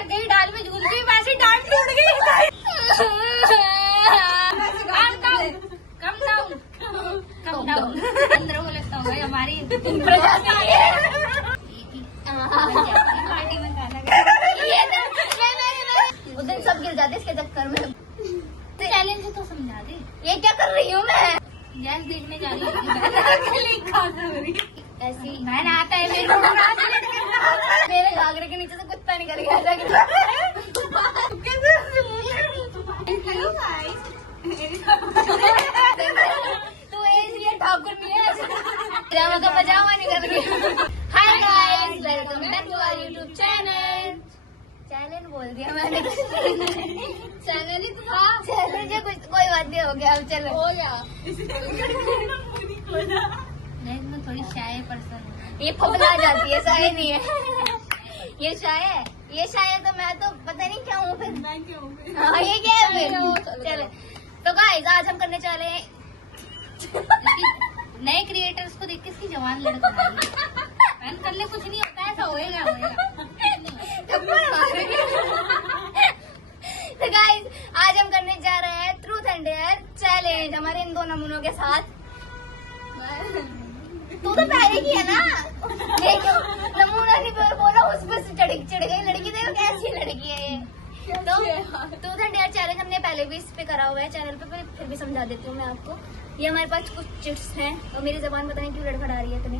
थक गई, डाल में झूल गई, वैसे डांट टूट गई। कम डाउन अंदरों को लगता होगा हमारी पार्टी में खाना उस दिन सब गिर जाते इसके चक्कर में। चैलेंज तो समझा दे, ये क्या कर रही हूँ मैं? गैस देखने जा रही हूँ ऐसी मैं आता है मेरे घाघरे के नीचे से कुत्ता निकल गया था। तो इसलिए ठाकुर नहीं है, पजामा का पजामा निकल गया। Hi guys, welcome back to our YouTube channel. Channel बोल दिया मैंने। चैनल ही तो था। चैनल जो कुछ कोई बात नहीं, हो गया अब चलो हो गया। मैं थोड़ी शाय पर्सन हूँ। ये पगला जाती है, शाय नहीं है ये शाय है। ये शाय तो मैं तो पता नहीं क्या हूँ फिर। हाँ ये क्या है फिर। चले तो गाइस, आज हम करने चले हैं नए क्रिएटर्स को देख के इसकी जवान लड़का कर ले, कुछ नहीं होता, ऐसा होएगा। तो गाइस, आज हम करने जा रहे हैं ट्रूथ एंड डेयर चैलेंज हमारे इन दो नमूनों के साथ। तू तो पहले की है ना, देखो नमूना नहीं बोला, उस पर चढ़ गई लड़की। देखो कैसी लड़की है ये। तो ट्रूथ एंड डेयर चैलेंज हमने पहले भी इस पे करा हुआ है चैनल पे, फिर भी समझा देती हूँ मैं आपको। ये हमारे पास कुछ चिट्स हैं और मेरी जबान पता नहीं क्यों लड़खड़ा रही है इतनी।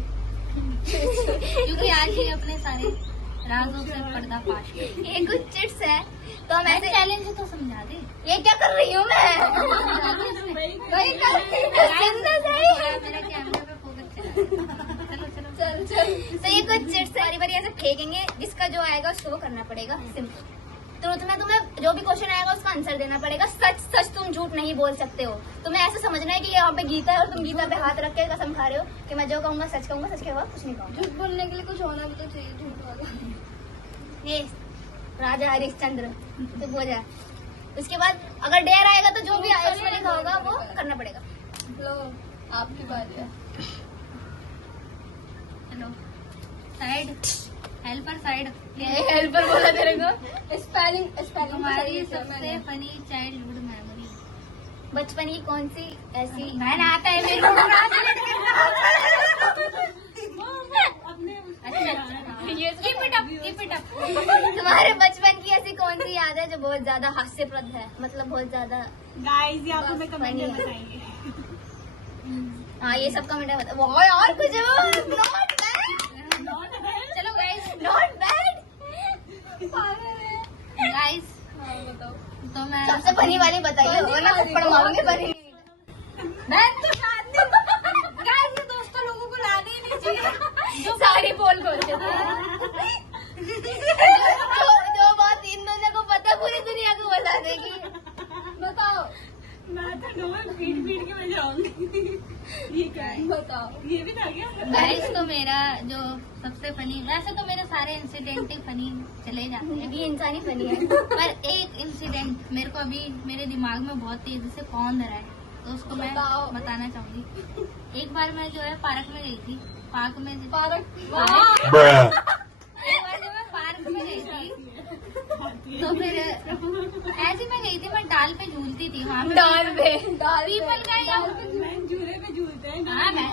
क्योंकि आज ही अपने सारे राजों से पर्दाफाश। ये कुछ चिट्स है तो हम ऐसे चैलेंज तो समझा दे, ये क्या कर रही हूँ मैं? वही कर रही हूँ। मेरा कैमरा पे फोकस चल। तो ये कुछ चिट्स है, बारी ऐसे फेंकेंगे, जिसका जो आएगा उसको वो करना पड़ेगा। सिंपल। तो तुम्हें जो भी क्वेश्चन आएगा उसका आंसर देना पड़ेगा। सच सच, तुम झूठ नहीं बोल सकते हो। तुम्हें ऐसा समझना है कि यहाँ पे गीता है और तुम गीता पे हाथ रख के कसम खा रहे हो कि मैं जो कहूँगा सच कहूँगा, सच के बाद कुछ नहीं कहूँगा। झूठ बोलने के लिए कुछ होना भी तो चाहिए, झूठ वाला। ये राजा हरिश्चंद्र तो हो जाए। उसके बाद अगर डेयर आएगा तो जो भी उसमें लिखा होगा वो करना पड़ेगा। लो आपकी बात है। Hello side, helper side. Helper बोला तेरे को। स्पेलिंग हमारी सबसे फनी चाइल्डहुड मेमोरी। बचपन की कौन सी ऐसी मैंने आता है मेरे को। तुम्हारे बचपन की ऐसी कौन सी याद है जो बहुत ज्यादा हास्यप्रद है, मतलब बहुत ज्यादा? गाइस ये आपको मैं कमेंट में बताएंगे। हाँ ये सब कमेंट बता। वो यार कुछ नॉट बैड। चलो गाइस, नॉट बैड गाइस तो मैं सबसे फनी वाली बताइए, वरना थप्पड़ मारूंगी। फनी मैं तो गाइस ये दोस्तों लोगों को लाने ही नहीं चाहिए जो सारी बोल बोलते थे। जो बात इन दोनों को पता पूरी दुनिया को बता देगी। बताओ। मैं तो डोर पीट के मैं जाऊंगी। ये क्या है बताओ। ये भी था क्या? गाइस तो मेरा जो सबसे फनी, वैसे तो मेरे सारे इंसिडेंट ही फनी चले जाते हैं, ये इंसान ही फनी है। पर एक इंसिडेंट मेरे को अभी मेरे दिमाग में बहुत तेजी से कौन धरा है, तो उसको मैं बताना चाहूंगी। एक बार मैं जो है पार्क में गई थी। एक बार जब मैं पार्क में गई थी तो फिर ऐसे मैं गई थी, मैं डाल पे झूलती थी वहाँ पे। डाल पे पीपल का या मैं झूले पे झूलते हैं। हाँ मैं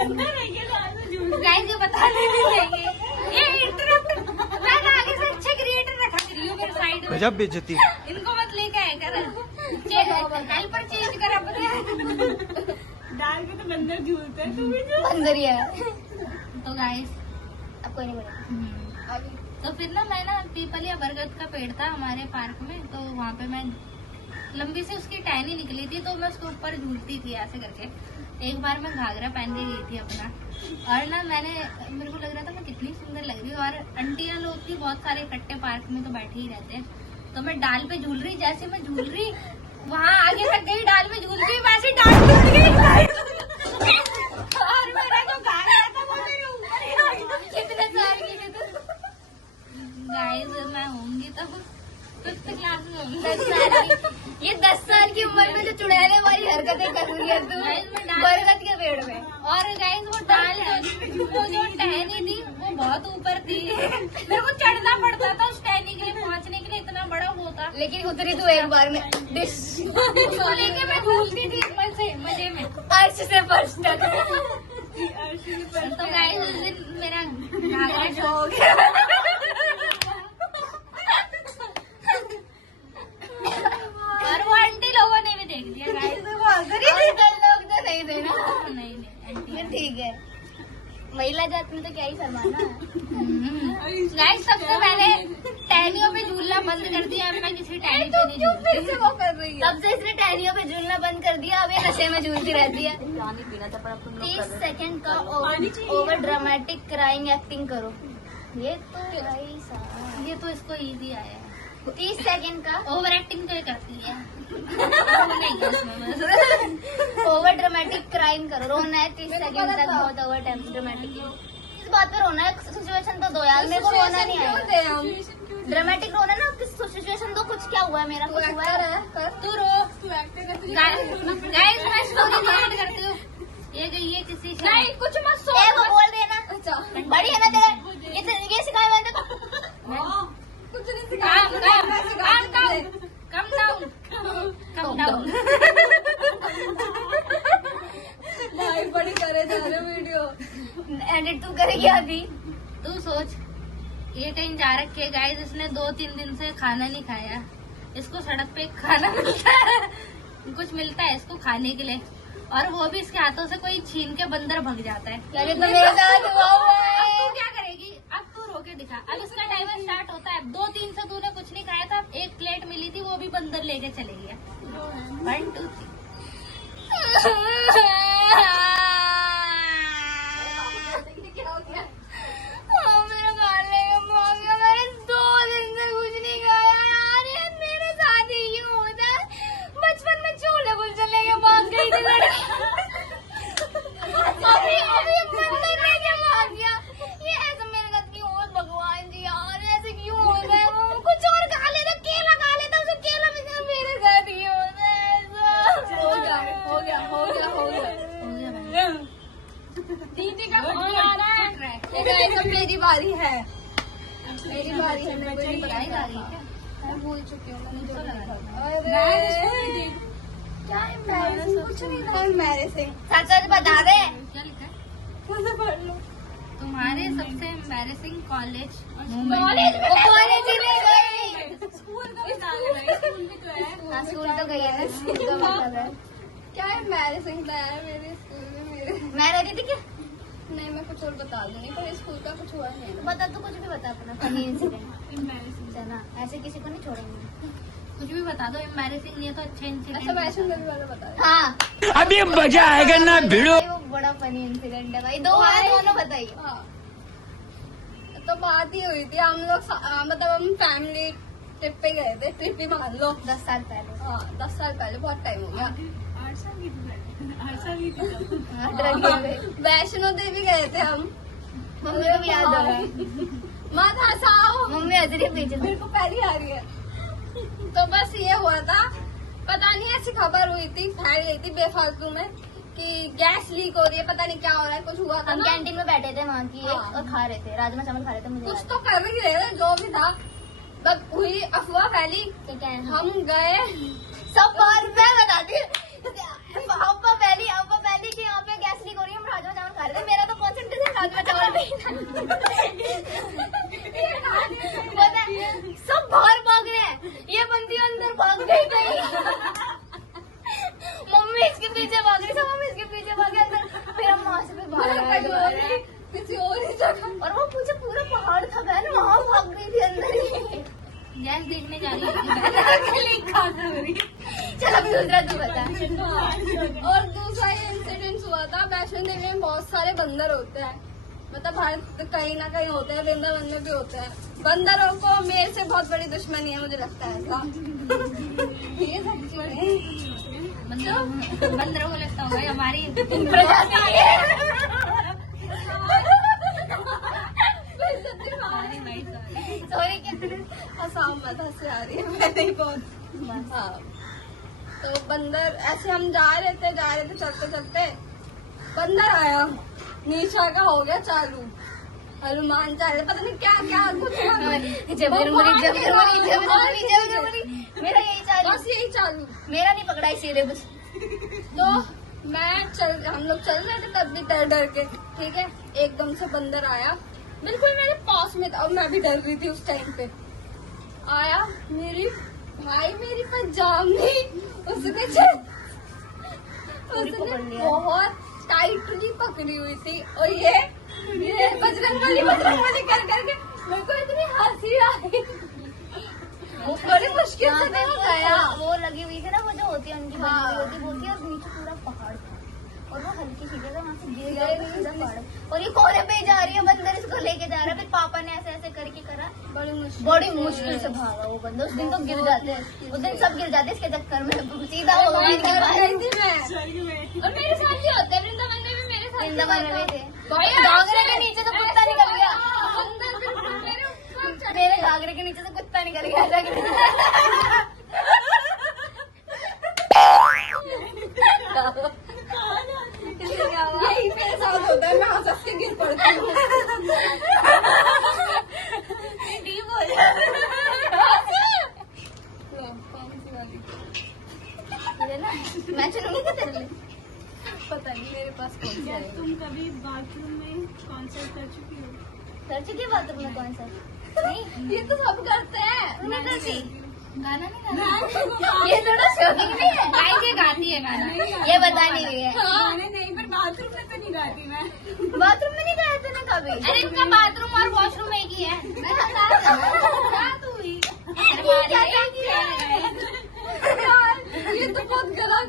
अंदर रह के साथ में झूल। गाइस ये बता देनी चाहिए, ये इंटरप्ट मैं आगे से अच्छे क्रिएटर रखा करी हूँ मेरे साइड में। गजब बेइज्जती। इनको मत लेके आए कर, हेल्पर चेंज कर अपने। डाल के तो बंदर झूलते हैं, तू भी झूल। अंदर ही है। तो गाइस अब कोई नहीं बोलेगा। तो फिर ना मैं ना पीपल या बरगद का पेड़ था हमारे पार्क में, तो वहाँ पे मैं लंबी सी उसकी टहनी निकली थी, तो मैं उसके ऊपर झूलती थी ऐसे करके। एक बार मैं घाघरा पहन के गई थी अपना, और ना मेरे को लग रहा था मैं कितनी सुंदर लग रही हूँ, और आंटियां लोग थी बहुत सारे इकट्ठे पार्क में, तो बैठे ही रहते हैं। तो मैं डाल पे झूल रही, जैसे मैं झूल रही वहाँ आगे तक गई, डाल में झूल गई, वैसे डाल टूट गई और मेरा जो घाघरा था वो मेरे ऊपर ही आ गया। कितने साल की थी तू? गाइस मैं होंगी तब 5th क्लास में होंगी। 10 साल की। ये 10 साल की उम्र में जो चुड़ैले वाली हरकतें कर रही है तू बरगद के पेड़ में। और गाइस वो डाल जो टहनी थी वो बहुत ऊपर थी, मेरे को चढ़ना पड़ता था उस टहनी के लिए, पहुंचने के लिए, इतना बड़ा वो था। लेकिन उतरी तो एक बार में डिश उसको लेके मैं झूलती थी मजे में, अर्श से फर्श तक। तो गाइस उस दिन मेरा घाघरा शो हो गया। और वो आंटी लोगों ने भी देख लिया गाइस। अंकल लोग तो नहीं देना। नहीं आंटी ये ठीक है, महिला जात में तो क्या ही शर्माना है। गाइस सबसे पहले टहनियों पे झूलना बंद कर दिया, अब मैं किसी टहनी पे नहीं झूलती। वो कर रही है। तब से इसने टहनियों पे झूलना बंद कर दिया, अब ये नशे में झूलती रहती है। 30 सेकंड का ओवर ड्रामेटिक क्राइंग एक्टिंग करो। ये तो भाई साहब, ये तो इसको इजी आया है। 30 सेकंड का ओवर एक्टिंग तो ये करती है। नहीं है इसमें बस। ओवर ड्रामेटिक क्राइम करो। रोना है 30 सेकंड तक, बहुत ओवर ड्रामेटिक। इस बात पे रोना है, सिचुएशन तो दो यार, मेरे को रोना नहीं आया। ड्रामेटिक रोना ना, किस सिचुएशन दो, कुछ क्या हुआ है मेरा, कुछ हुआ है। तू रो। गाइस मैं स्टोरी क्रिएट करती हूँ। ये गई है किसी से, नहीं कुछ मत ए, वो बोल रही है ना, बड़ी है ना तेरा, ये सिखाया मैंने तो। कुछ नहीं कम डाउन। भाई बड़ी करे जा रहे वीडियो। एडिट तू करेगी अभी। तू सोच, ये कहीं जा रखे है गाइस, इसने 2-3 दिन से खाना नहीं खाया। इसको सड़क पे खाना मिलता है, कुछ मिलता है इसको खाने के लिए, और वो भी इसके हाथों से कोई छीन के बंदर भग जाता है। यार तो मेरे साथ हुआ है। अब तू क्या करेगी, अब तू रो के दिखा। अब इसका टाइमर स्टार्ट होता है। 2-3 से तूने कुछ नहीं खाया था, एक प्लेट मिली थी, वो भी बंदर लेके चले गया। 1 2 3 मेरा खाने का मन गया, मैंने 2 दिन से कुछ नहीं खाया यार। ये मेरे साथ ही क्यों होता है? बचपन में छोले कुलचे के भाग गई थी लड़की, अभी मंदिर में क्या भाग गया? ये ऐसा मेरे साथ क्यों हो भगवान जी यार, ऐसे क्यों होता है? वो कुछ और खा लेता, केला खा लेता, उसे केला भी खा, मेरे साथ ही होता है ऐसा। हो गया। दीदी का फोन आ रहा है। तो मेरी बारी है, मेरी बारी है। मैं मेरी नहीं बारी पता है। था। मैं भूल चुकी हूँ, मैंने जो लिखा था। अरे क्या embarrassing? कुछ नहीं था embarrassing। सच बता दे। क्या लिखा है? मुझे पढ़ लो। तुम्हारे सबसे एम्बैरेसिंग कॉलेज कॉलेज में कॉलेज ही नहीं गई। स्कूल का बता देना, स्कूल भी तो है। हाँ, स्कूल तो गई है ना, स्कूल का मतलब है। क्या embarrassing था यार मेरे स्कूल में मेरे। मैं रहती थी क्या? नहीं, मैं कुछ और बता दूंगी, पर स्कूल का कुछ हुआ नहीं। तो बता, तू कुछ भी बता अपना फनी इंसिडेंट। embarrassing। चला, ऐसे किसी को नहीं छोड़ेंगे। कुछ भी बता दो, एम्बैरेसिंग नहीं है तो अच्छे अच्छा, इंसिडेंट। वैष्णो देवी वाला बता दे। हाँ, अभी मजा आएगा ना भिड़ो। वो बड़ा फनी इंसिडेंट है भाई। दो है, दोनों बताइए। हाँ, तो बात ही हुई थी, हम लोग मतलब हम फैमिली ट्रिप पे गए थे। ट्रिप ही मान लो, 10 साल पहले। हाँ 10 साल पहले, बहुत टाइम हो गया। 8 साल की थी। हाँ, ड्रग वाले। वैष्णो देवी गए थे हम। मम्मी को भी याद होगा। मत हंसाओ, मम्मी हजरी पीछे मेरे को पहली आ रही है। तो बस ये हुआ था, पता नहीं ऐसी खबर हुई थी, फैल गई थी बेफालतू में कि गैस लीक हो रही है, पता नहीं क्या हो रहा है, कुछ हुआ था हम ना। कैंटीन में बैठे थे वहाँ की, हाँ। और खा रहे थे, राजमा चावल खा रहे थे। मुझे कुछ याद तो कर ही रहे थे, जो भी था। तब हुई अफवाह फैली, है। क्या है? हम गए। सब बार मैं बताती हूँ। अफवाह पहली कि यहाँ पे गैस लीक हो रही है, हम राजमा चावल खा रहे थे। मेरा तो कॉन्सेंट्रेशन राजमा चावल पे ही था। पता है, सब बाहर भाग रहे हैं, ये बंदी अंदर भाग गई कहीं। मम्मी इसके पीछे भाग रही, सब हम इसके पीछे भागे अंदर। फिर हम वहाँ से भी भाग रहे हैं। किसी और ही जगह। और वो मुझे पूरा पहाड़ था बहन, वहाँ भाग गई थी अंदर ही। गैस देखने जा रही थी। चल अभी दूसरा तू बता। और दूसरा ये इंसिडेंट हुआ था, वैष्णो देवी में बहुत सारे बंदर होते हैं, मतलब भारत कहीं ना कहीं होते हैं, वृंदावन में भी होते हैं। बंदरों को मेरे से बहुत बड़ी दुश्मनी है, मुझे लगता है ऐसा। ये सच्ची है। बंदरों को लगता होगा ये हमारी प्रजाति है। हमारी भाई साहब। सॉरी कितने आसाम मत हंसी आ रही है, मैं नहीं बहुत। हाँ, तो बंदर ऐसे हम जा रहे थे चलते चलते, बंदर आया, नीचा का हो गया चालू। हनुमान चालीसा, पता नहीं क्या क्या कुछ मेरा यही चालू, बस यही चालू। मेरा नहीं पकड़ा इसीलिए बस। तो हम लोग चल रहे थे तब भी डर डर के, ठीक है। एकदम से बंदर आया, बिल्कुल मेरे पास में था और मैं भी डर रही थी उस टाइम पे। आया मेरी पजामी, उसने पकड़ लिया। बहुत टाइटली पकड़ी हुई थी और ये बजरंगबली कर करके मेरे को इतनी हंसी आई। वो बड़ी मुश्किल से यहाँ पे तो गया। वो लगी हुई थी ना, वो जो होती है उनकी बनी हाँ। हुई होती है और नीचे पूरा पहाड़ था और वो हल्की सी जगह वहाँ से गिर गए पूरा पहाड़। और ये कोने पे जा रही है, बंदर इसको लेके जा रहा है। फिर पापा ने ऐसे ऐसे करके करा, बड़ी मुश्किल से भागा वो बंदर। उस दिन तो गिर जाते हैं, उस दिन सब गिर जाते हैं इसके चक्कर में। सीधा वो मैं गिर के डर बाहर। गई थी मैं। और मेरे साथ भी होता है, वृंदावन में भी मेरे साथ वृंदावन में थे, भाई घाघरे के नीचे से कुत्ता निकल गया। अंदर बिल्कुल मेरे ऊपर चढ़ मेरे घाघरे के नीचे से कुत्ता निकल गया ऐसा यही मेरे साथ होता है, मैं हंस के गिर पड़ती हूँ। डीप हो जाता है ना। मैं चलूंगी क्या तेरे लिए? पता नहीं मेरे पास कौन सा है। तुम कभी बाथरूम में कॉन्सर्ट कर चुकी हो? कर चुकी है बाथरूम में कौन सा? नहीं ये तो सब करते हैं। तू नहीं करती? गाना नहीं गाना ये थोड़ा शौकीन नहीं है। गाइस ये गाती है गाना। ये बता नहीं रही है। गाने नहीं, पर बाथरूम में तो नहीं गाती मैं। बाथरूम में नहीं गए थे ना कभी? अरे इनका बाथरूम और वॉशरूम एक ही है। क्या तू हुई? क्या ये तो बहुत गलत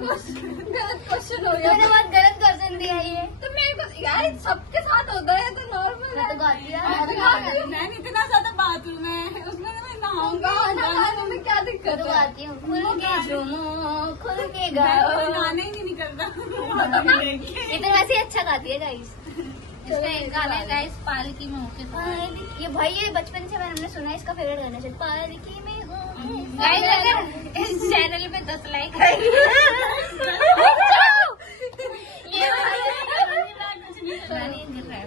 क्वेश्चन हो गया। मैंने बहुत गलत क्वेश्चन दिया ये। तो मेरे को यार सबके साथ होता है, तो नॉर्मल मैं है। तो गाती है। मैं तो गाती हूँ। मैं इतना ज्यादा बाथरूम में, उसमें तो मैं नहाऊंगा। गाना गाने में क्या मैं दिक्कत तो है? गाती हूँ। खुल के झूमो, खुल के मैं गाओ। तो नहाने ही नहीं निकलता। ये तो वैसे ही अच्छा गाती है गाइस। इसका एक गाना है गाइस पालकी में होके ये भाई ये बचपन से हमने सुना है, इसका फेवरेट गाना है पालकी में हूँ। गाइस अगर इस चैनल पे 10 लाइक गाने गिर रहा है।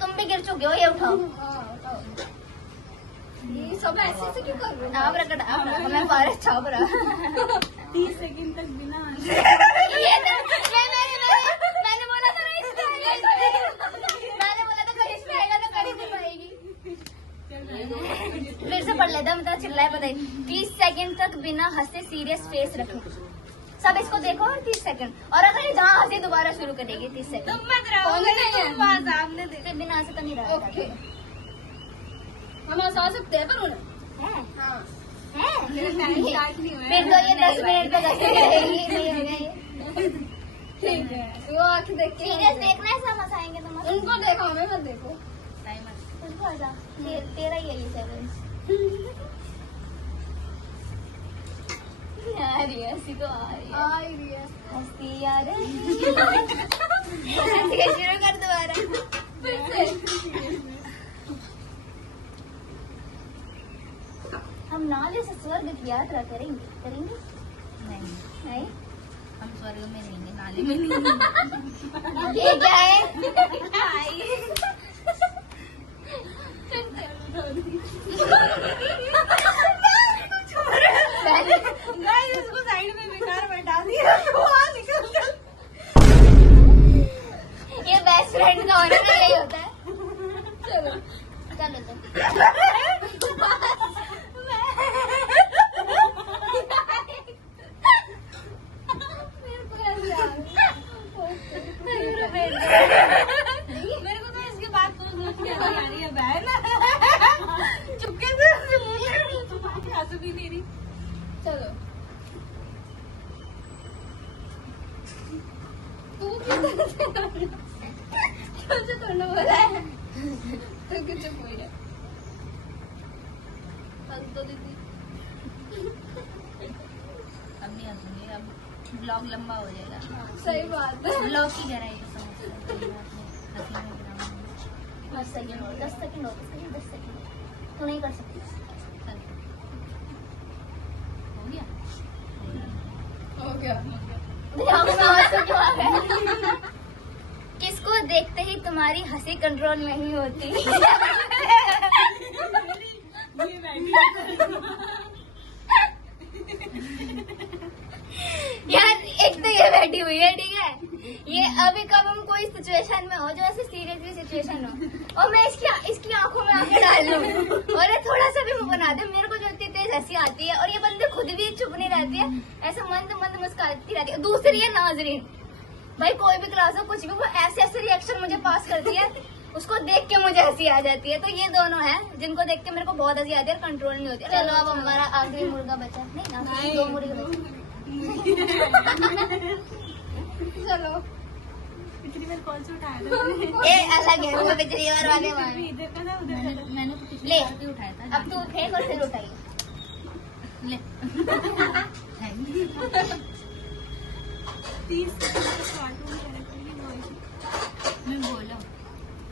तुम भी गिर चुके हो, ये उठाओ। ये सब ऐसे ऐसे क्यों कर रहे हो? आप रखा मैं बारह छाप रहा। 30 सेकंड तक बिना ये मैंने बोला था ना इसमें आएगा। मैंने बोला था कहीं इसमें आएगा तो कहीं नहीं पाएगी। फिर से पढ़ लेता हूँ, मतलब चिल्लाए पता ही। 30 सेकंड तक बिना हंसे सीरियस फेस रखे। सब इसको देखो और 30 सेकंड, और अगर ये जहाँ हंसे दोबारा शुरू करेगी 30 सेकंड। तुम मत रहो, कौन नहीं है? तुम बात आपने दे फिर बिना हंसे तो नहीं रहा। ओके, हम हंसा सकते हैं पर उन्हें। है? हाँ, है? मेरा टाइम स्टार्ट नहीं हुआ फिर तो ये 10 मिनट तक ऐसे रहेगी, नहीं होगा ये। ठीक है। वो आँख देख के सीरियस देखना है, सब हंसाएंगे तुम। उनको देखो, हमें मत देखो। उसको हंसा। तेरा ही है ये चैलेंज। यार ये हंसी तो आ रही है। हंसी यार हंसी का शुरू कर दोबारा। हम नाले से स्वर्ग की यात्रा करेंगे। नहीं, नहीं, हम स्वर्ग में रहेंगे, नाले में नहीं। ये क्या है? गाइस इसको साइड में बेकार बैठा दिया। वहाँ निकल गया। ये बेस्ट फ्रेंड का होना ना यही होता है। चलो, चलो तो मेरे को तो इसके बाद सोच के आ रही है बहन। चुपके से तुम्हारी आंसू भी नहीं रही। चलो। तू कैसे करना बोला है? तो क्यों चुप हुई है? हंस दो दीदी। अब नहीं हंसूंगी, अब ब्लॉग लंबा हो जाएगा। सही बात है। ब्लॉग की गहराई को समझ सकते हैं, हंसी में गिराऊंगी। 10 सेकंड 10 सेकंड हो गए, 10 सेकंड तू नहीं कर सकती। चल। हो गया? हो गया। दिमाग में आवाज तो क्यों आ गया? किसको जिसको देखते ही तुम्हारी हंसी कंट्रोल नहीं होती। यार एक तो ये बैठी हुई है, ठीक है, ये अभी कब हम कोई सिचुएशन में हो जो ऐसे सीरियसली सिचुएशन हो और मैं इसकी आंखों में आंखें डाल लूं और ये थोड़ा सा भी मुंह बना दे, मेरे को जो इतनी तेज हंसी आती है और ये बंदे खुद भी चुप नहीं रहती है, ऐसे मंद मंद मुस्कुराती रहती है। दूसरी है नाजरीन, भाई कोई भी क्लास हो कुछ भी, वो ऐसे ऐसे रिएक्शन मुझे पास करती है, उसको देख के मुझे हंसी आ जाती है। तो ये दोनों हैं जिनको देख के मेरे को बहुत हंसी आती है और कंट्रोल नहीं होती है। चलो अब हमारा आखिरी मुर्गा बचा, नहीं 2 मुर्गे बचे। चलो पिछली बार कौन से उठाया था? ये अलग है, वो पिछली बार वाले वाले। इधर का था उधर का था। मैंने तो पिछली ले। बार भी उठाया था। अब तू फेंक और फिर उठाइए। ले 30 कार्टून कैरेक्टर की वॉइस। मैं बोला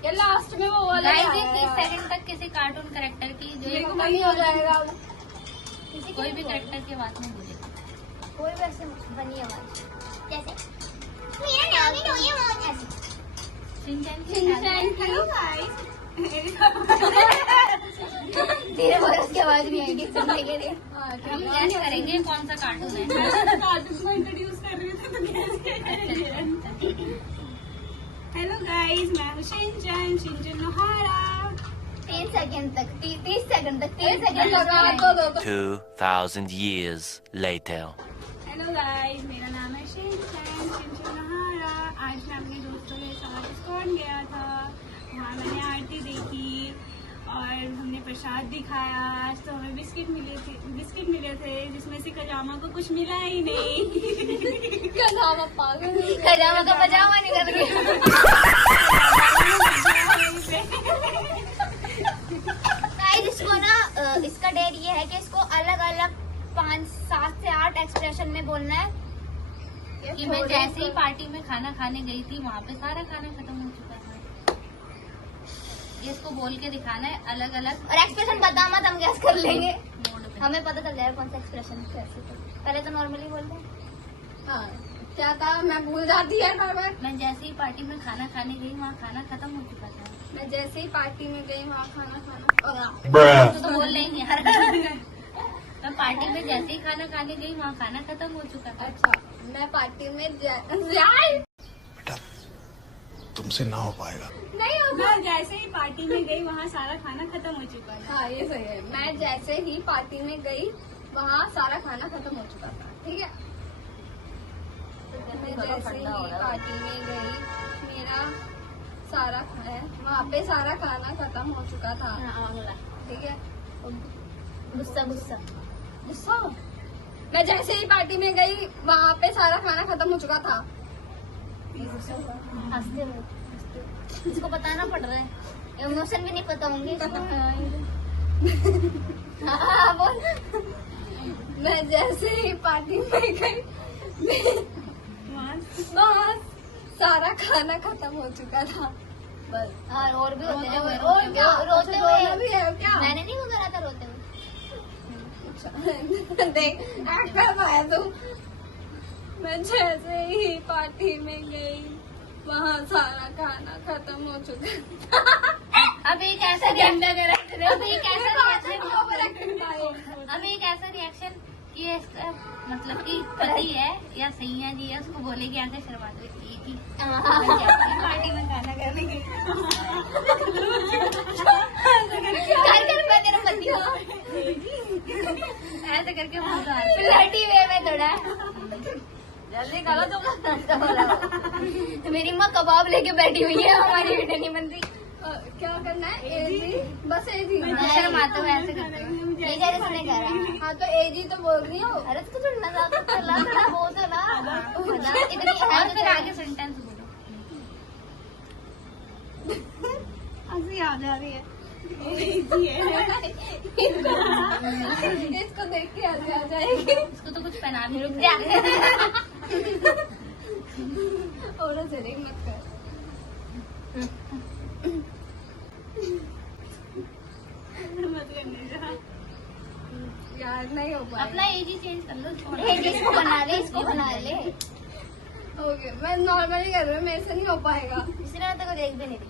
ये लास्ट में वो वाला गाइस, ये आएगा। 30 सेकंड तक किसी कार्टून कैरेक्टर की जो ये कम ही हो जाएगा। कोई भी कैरेक्टर की बात नहीं बोले। कोई वैसे बनी आवाज जैसे मेरा नाम ही नहीं है ऐसे। शिनचैन की हेलो गाइस। तेरे बार उसकी आवाज नहीं आएगी सुनने के लिए। हम गैस करेंगे कौन सा कार्टून है। कार्टून को इंट्रोड्यूस कर रही थी तो कैसे? हेलो गाइस, मैं हूँ शिनचैन नोहारा। 3 सेकंड तक 30 सेकंड तक 3 सेकंड लगा लगा दो 2,000 years later. हेलो गाइस, मेरा नाम है शिनचैन नोहारा। आज मैं अपने दोस्तों के साथ इस्कॉन गया था, वहाँ मैंने आरती देखी और हमने प्रसाद दिखाया। आज तो हमें बिस्किट मिले थे जिसमें से कजामा को कुछ मिला ही नहीं। कजामा पागल खजामा का पजामा निकल गया। गाइस, इसको ना इसका डेट ये है कि इसको अलग अलग 7 से 8 एक्सप्रेशन में बोलना है। कि मैं जैसे ही पार्टी में खाना खाने गई थी वहाँ पे सारा खाना खत्म हो चुका था। ये इसको बोल के दिखाना है अलग अलग और एक्सप्रेशन बता मत, हम गैस कर लेंगे, मोड पे। हमें पता चल जाएगा कौन सा एक्सप्रेशन कैसे। पहले तो नॉर्मली बोल रहे हाँ क्या था, मैं भूल जाती है हर बार। मैं जैसे ही पार्टी में खाना खाने गई वहाँ खाना खत्म हो चुका था। मैं जैसे ही पार्टी में गई वहाँ खाना तो बोल नहीं यार। मैं पार्टी में जैसे ही खाना खाने गई वहाँ खाना खत्म हो चुका था। अच्छा, मैं पार्टी में तुमसे ना हो पाएगा। नहीं होगा। मैं जैसे ही पार्टी में गई वहाँ सारा खाना खत्म हो चुका था। हाँ ये सही है, मैं जैसे ही पार्टी में गई वहाँ सारा खाना खत्म हो चुका था। ठीक है, मैं जैसे ही पार्टी में गई मेरा सारा वहाँ पे सारा खाना खत्म हो चुका था। ठीक है, गुस्सा गुस्सा गुस्सा। मैं जैसे ही पार्टी में गई वहाँ पे सारा खाना खत्म हो चुका था। हंसते हो, इसको बताना पड़ रहा है, इमोशन भी नहीं पता होंगे इसको। हाँ बोल। मैं जैसे ही पार्टी में गई वहाँ सारा खाना खत्म हो चुका था। बस। और भी होते हैं, और क्या, रोते रोना हुए भी है क्या? मैंने नहीं करा था रोते हुए। देख एक्ट कर पाया तू। मैं जैसे ही पार्टी में गई वहाँ सारा खाना खत्म हो चुका। अब एक ऐसा रिएक्शन, अब एक ऐसा रिएक्शन कि इसका मतलब कि पति है या सैया जी है, उसको बोले कि ऐसे शर्मा दो कि पार्टी में खाना खाने गई। तेरा पति हो ऐसे करके बोलता है। फ्लर्टी वे में थोड़ा। जल्दी करो तो मेरी माँ कबाब लेके बैठी हुई है, हमारी वीडियो नहीं बनती। क्या करना है? एजी बस एजी। शर्माते हुए ऐसे करते हैं। ये जैसे सुने कह रहा है। हाँ तो एजी तो बोल रही हो। अरे तो तुझे मजाक चला थोड़ा बहुत है ना, इतनी और फिर आगे सेंटेंस बोलो। हंसी आ जा रही है। इसको देख के हंसी आ जाएगी। इसको तो कुछ पहना भी रुक नहीं। जा। और जरे मत कर। मत करने जा। यार नहीं हो अपना पाएगा। एज ही चेंज कर लो, छोड़ो। ये जिसको बना ले, इसको बना ले। ओके, मैं नॉर्मली कर रही हूँ, मेरे से नहीं हो पाएगा। इसे ना तो देख भी नहीं रही।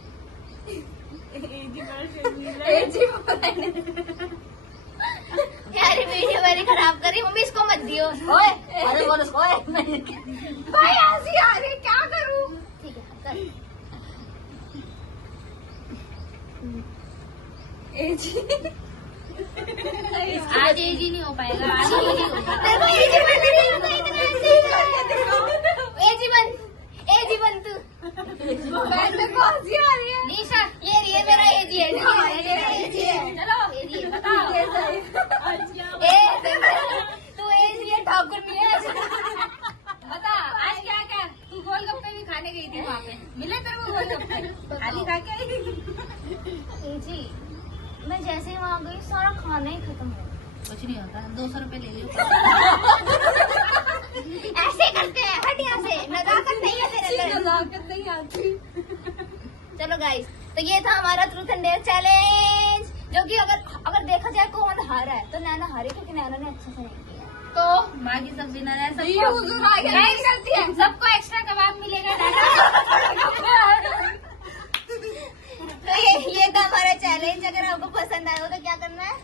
यार वीडियो मेरी खराब कर रही मम्मी, इसको मत दियो। ओए अरे बोल उसको, ओए भाई ऐसी आ रही है, क्या करूं? ठीक है कर। आज एज ही नहीं हो पाएगा, आज एज ही होगा। देखो एजी बन रही है, तो इतना ऐसे ही एजी बन तू। मेरे को हंसी आ रही है। निशा ये मेरा एजी है, एजी है। चलो एजी बताओ। ए तू एजी है, ठाकुर नहीं है। बता आज क्या क्या, तू गोलगप्पे भी खाने गई थी वहाँ पे, मिले तेरे को गोलगप्पे? खाली खा के आई। एजी मैं जैसे ही वहाँ गई सारा खाना ही खत्म हो गया। कुछ नहीं होता, 200 रुपए ले लियो। ऐसे करते हैं, हट यहाँ से, नजाकत नहीं है तेरे अंदर। नजाकत नहीं आती। चलो गाइस, तो ये था हमारा ट्रूथ एंड डेयर चैलेंज, जो कि अगर देखा जाए कौन हारा है तो नैना हारी, क्योंकि नैना ने अच्छे से नहीं किया। तो बाकी सब विनर है, ये हुजूर आगे नहीं करती है। सबको एक्स्ट्रा कबाब मिलेगा। तो ये था हमारा चैलेंज। अगर आपको पसंद आया हो तो क्या करना है?